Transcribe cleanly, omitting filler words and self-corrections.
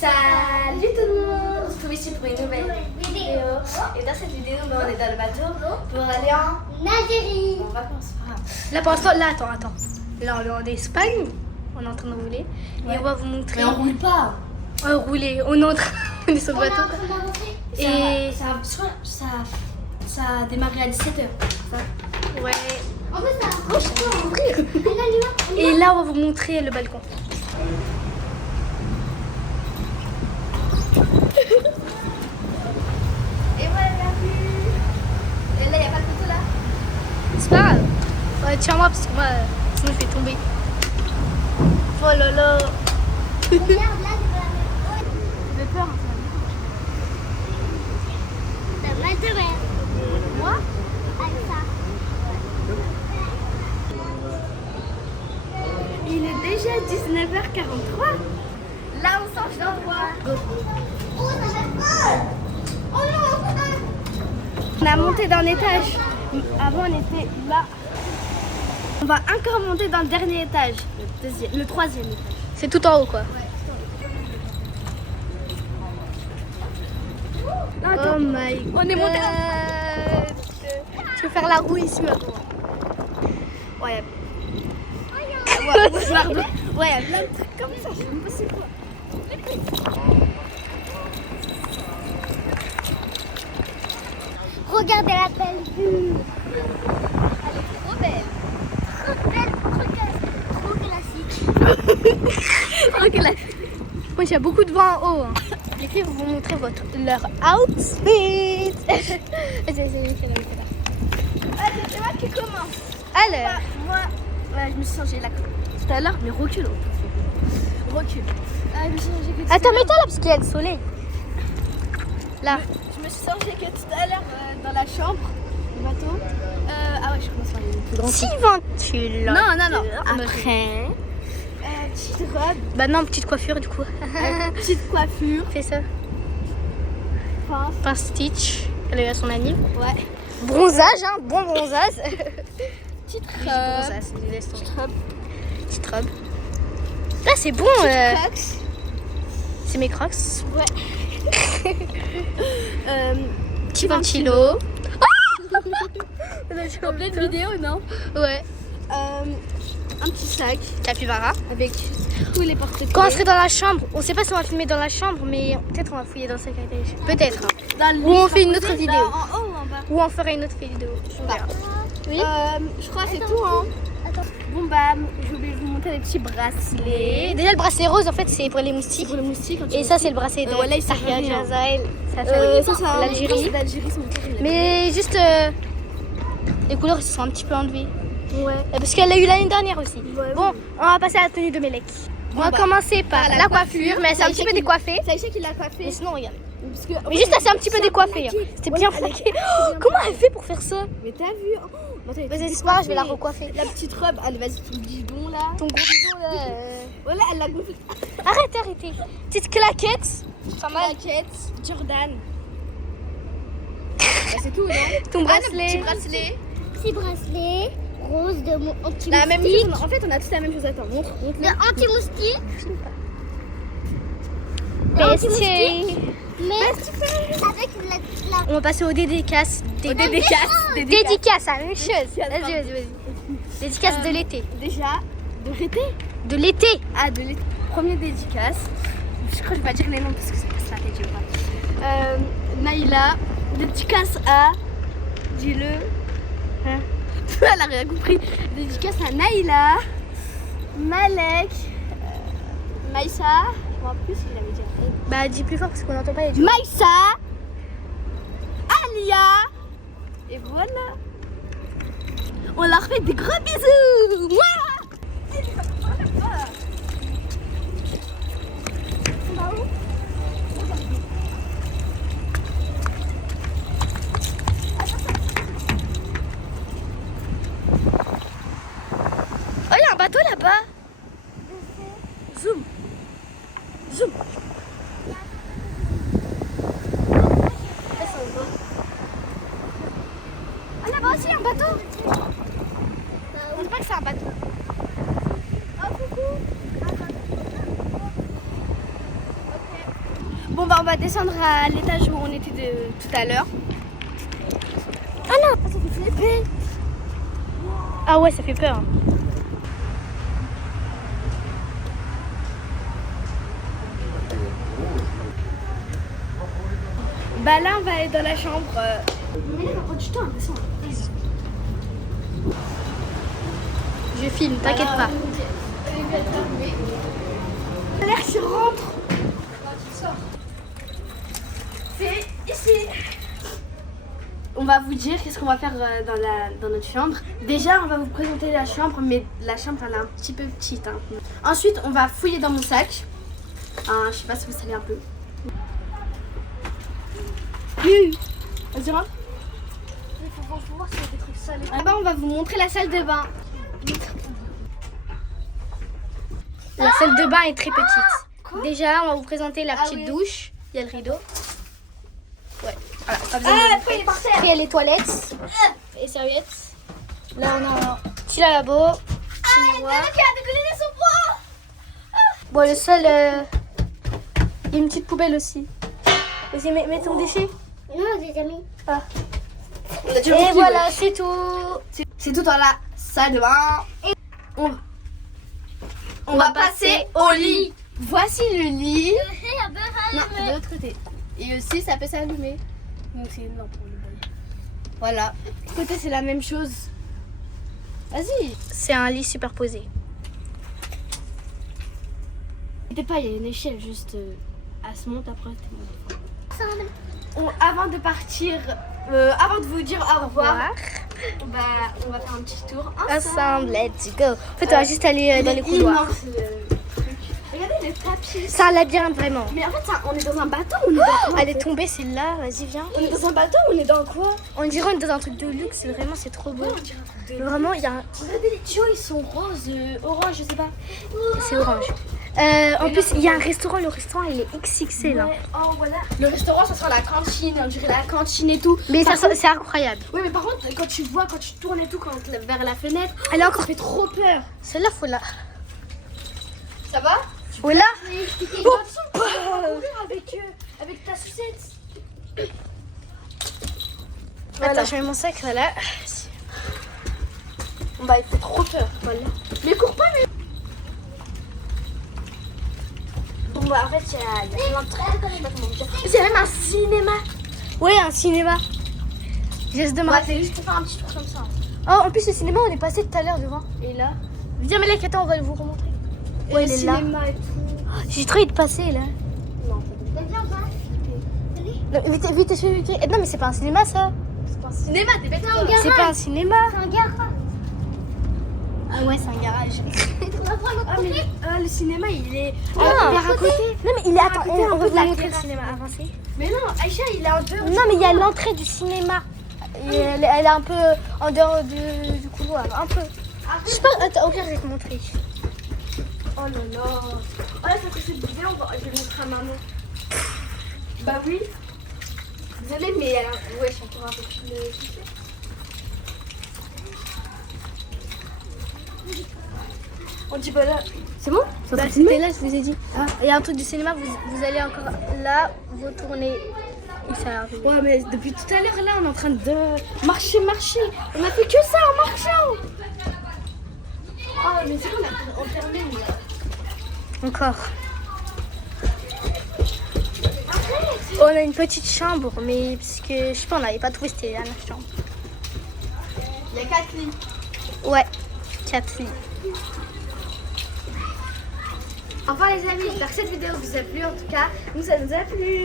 Salut tout le monde, on se retrouve ici pour une nouvelle vidéo. Et dans cette vidéo, on est dans le bateau pour aller en Algérie. On va commencer par là. Là pour l'instant, là attends. Là on est en Espagne, on est en train de rouler. Ouais. Et on va vous montrer. Mais on roule pas. Rouler, on est sur le bateau. Et ça a démarré à 17h. Ouais. En fait, ça approche, je peux ouvrir. Et là on va vous montrer le balcon. Et voilà la vue. Et là, il n'y a pas de photo là. C'est pas grave. Ouais, tiens-moi parce que moi, sinon je vais tomber. Oh là là. Regarde là, j'ai peur. T'as mal de mer. Moi Avec ça. Il est déjà 19h43. Là, on change d'endroit. Oh, ça fait peur. Oh non, On a monté d'un étage. Avant, on était là. On va encore monter dans le dernier étage. Le troisième étage. C'est tout en haut quoi. Oh my God. On est monté Tu veux faire la roue ici maintenant? Ouais. Ouais, il y a plein de trucs comme ça. Je sais même pas c'est quoi. regardez la belle vue. Elle est trop belle. Trop belle, trop classique. Moi il y a beaucoup de vent en haut. Hein. Les filles vont vous montrer leur outfit. Allez, c'est moi qui commence. Alors, Moi, je me suis changé là tout à l'heure, mais recule. Recule. Je me suis changé que tout à attends, l'heure. mets-toi là parce qu'il y a le soleil. Là. Je me suis changé que tout à l'heure dans la chambre du bateau. Ah ouais, je commence par les plus grands. Si ventule. Non. Après, petite robe, Bah non, petite coiffure du coup. petite coiffure. Fais ça. Pince. Pince Stitch. Elle est à son anniv. Ouais. Bronzage, hein, bon bronzage. Petite Oui, robe. bronzage, laisse tomber. Petite robe. Petite robe. Là c'est bon. Crocs. C'est mes crocs. Ouais. Petit ventilo. En pleine vidéo, non? Ouais. Un petit sac Capybara. avec tous les portraits. Quand on serait dans la chambre, on sait pas si on va filmer dans la chambre, mais peut-être on va fouiller dans le sac à linge. Peut-être. Dans le Ou on lit, fait une posé autre vidéo. En haut ou en bas? Ou on ferait une autre vidéo. On verra. Oui. Je crois que c'est tout, hein. Attends. Bon bah, j'ai oublié de vous montrer les petits bracelets. Et déjà le bracelet rose en fait c'est pour les moustiques. Pour le moustique. Et ça c'est le bracelet de ouais, là, il sert à Tahrir rien. Jazael. Ça ça, c'est l'Algérie. L'Algérie, c'est mon terrible. Mais juste les couleurs elles se sont un petit peu enlevées. Ouais. Parce qu'elle l'a eu l'année dernière aussi. Ouais, Bon, oui. on va passer à la tenue de Melek. On va bah, commencer par par la coiffure, mais elle s'est un petit peu décoiffée. C'est Aïcha qui l'a coiffée. Mais sinon regarde. Parce que, Mais juste elle s'est un petit peu décoiffée. Hein. C'était bien flaqué. Oh, comment elle fait pour faire ça? Mais t'as vu? Vas-y c'est pas grave, je vais la recoiffer. La petite robe, allez, vas-y, ton bidon là. Ton gros bidon là. Voilà, elle l'a gonflé. Arrêtez. Petite claquette. Pas mal. Maquette, Jordan. Bah, c'est tout, non? Ton Ah, le petit bracelet. bracelet. Petit bracelet rose de mon La même anti-moustique. chose, en fait, on a tous la même chose. Attends, montre. Le anti-moustique. Bestie. Mais avec la... On va passer aux dédicaces. Dédicaces, la même chose. Vas-y. Dédicace de l'été. Déjà, de l'été. De l'été. Ah, de l'été. Première dédicace. Je crois que je vais pas dire les noms parce que ça passe la tête, je sais pas. Naïla. Dédicace à. Dis-le. Hein? Elle a rien compris. Dédicace à Naïla. Malek. Maïssa. Je m'en rappelle plus si je l'avais dit. Bah dis plus fort parce qu'on n'entend pas. Il y a du... Maïssa. Alia. Et voilà. On leur fait des gros bisous. Mouah. Oh, il y a un bateau là-bas. Zoom. Ah là-bas aussi, il y a un bateau. Je pense pas que c'est un bateau. Bon bah on va descendre à l'étage où on était tout à l'heure. Ah non, ça fait flipper. Ah ouais, ça fait peur. Bah là on va aller dans la chambre. Mais là on va prendre du temps à descendre. Je filme, t'inquiète pas. L'air qui rentre. C'est ici. On va vous dire qu'est-ce qu'on va faire dans notre chambre. Déjà, on va vous présenter la chambre, mais la chambre elle est un petit peu petite. Hein. Ensuite, on va fouiller dans mon sac. Je sais pas si vous savez un peu. Vas-y, rentre. Il faut voir s'il y a des trucs sales. Là-bas, on va vous montrer la salle de bain. La salle de bain est très petite. Déjà, on va vous présenter la petite oui. douche. Il y a le rideau. Ouais, voilà, pas besoin de vous montrer. Après, il y a les toilettes. Les serviettes. Là, on a un petit lavabo. Petit miroir. Bon, le sol, il y a une petite poubelle aussi. Vas-y, mets ton déchet. Non, j'ai mis. Ah. On a déjà Et rempli, voilà, ouais. c'est tout. C'est tout dans la salle de bain. On va passer au lit. Voici le lit. Non, de l'autre côté. Et aussi, ça peut s'allumer. Donc c'est une lampe pour le bain. Voilà. De côté, c'est la même chose. Vas-y. C'est un lit superposé. T'inquiète pas, il y a une échelle juste. Elle se monte après. Avant de partir, avant de vous dire au revoir, on va faire un petit tour Ensemble, let's go. En fait, on va juste aller dans les couloirs. Regardez le tapis. C'est un labyrinthe vraiment. Mais en fait, on est dans un bateau ou on est dans quoi? Elle est tombée celle-là, vas-y viens. On est dans un bateau ou on est dans quoi? On dirait qu'on est dans un truc de luxe, vraiment c'est trop beau. On dirait un truc de- Vraiment, il y a un... Regardez les tuyaux, ils sont roses, orange, je sais pas. C'est orange. En plus, il y a un restaurant, le restaurant il est XXL. Hein. Ouais, oh voilà. Le restaurant, ça sera la cantine, on dirait la cantine et tout. Mais Par ça, contre- c'est incroyable. Oui, mais par contre, quand tu tournes et tout vers la fenêtre, Elle est encore... ça fait trop peur. Celle-là, faut la... Ça va? Oh là Avec ta sucette. Attends, je mets mon sac, voilà. Bah, il fait trop peur. Voilà. Mais cours pas, mais. Bon, bah, en fait, il y a l'entrée. Je sais pas comment dire. Il y a même un cinéma. Ouais, un cinéma. Geste de Ouais, main. c'est juste pour faire un petit tour comme ça. Oh, en plus, le cinéma, on est passé tout à l'heure devant. Et là, Viens, mais là, attends, on va vous remontrer. et Ouais, le il est là. cinéma et tout. J'ai trop envie de passer là. Non, T'as bien pas? Non, vite, vite. Non, mais c'est pas un cinéma ça. c'est pas un cinéma, t'es bête. C'est pas un cinéma. C'est un garage. Ah ouais, c'est un garage. On va voir Ah, le mais le cinéma, il est Ah, vers à côté. Non, mais il est. Attends, côté, on un va peu vous de la montrer le terrasse. cinéma avancé. Mais non, Aïcha, il est en dehors. Non, mais il y a l'entrée du cinéma. Et elle est un peu en dehors du couloir. Un peu. Je sais pas. Attends, ok, je vais te montrer. Oh là là. Oh là, ça fait cette vidéo, je vais montrer à maman. Bah oui. Désolée, mais ouais, je suis encore un peu plus. On dit bah là. C'est bon? Bah, c'était là, je vous ai dit. Il y a un truc du cinéma, vous allez encore là, vous tournez. Et ça arrive. Ouais, mais depuis tout à l'heure, là, on est en train de marcher. On a fait que ça en marchant. Oh, mais c'est bon, on termine là. Encore. On a une petite chambre, mais parce que je sais pas, on n'avait pas trouvé, c'était la chambre. Il y a 4 lits. Ouais, 4 lits. Enfin les amis, j'espère que cette vidéo vous a plu en tout cas. Nous ça nous a plu.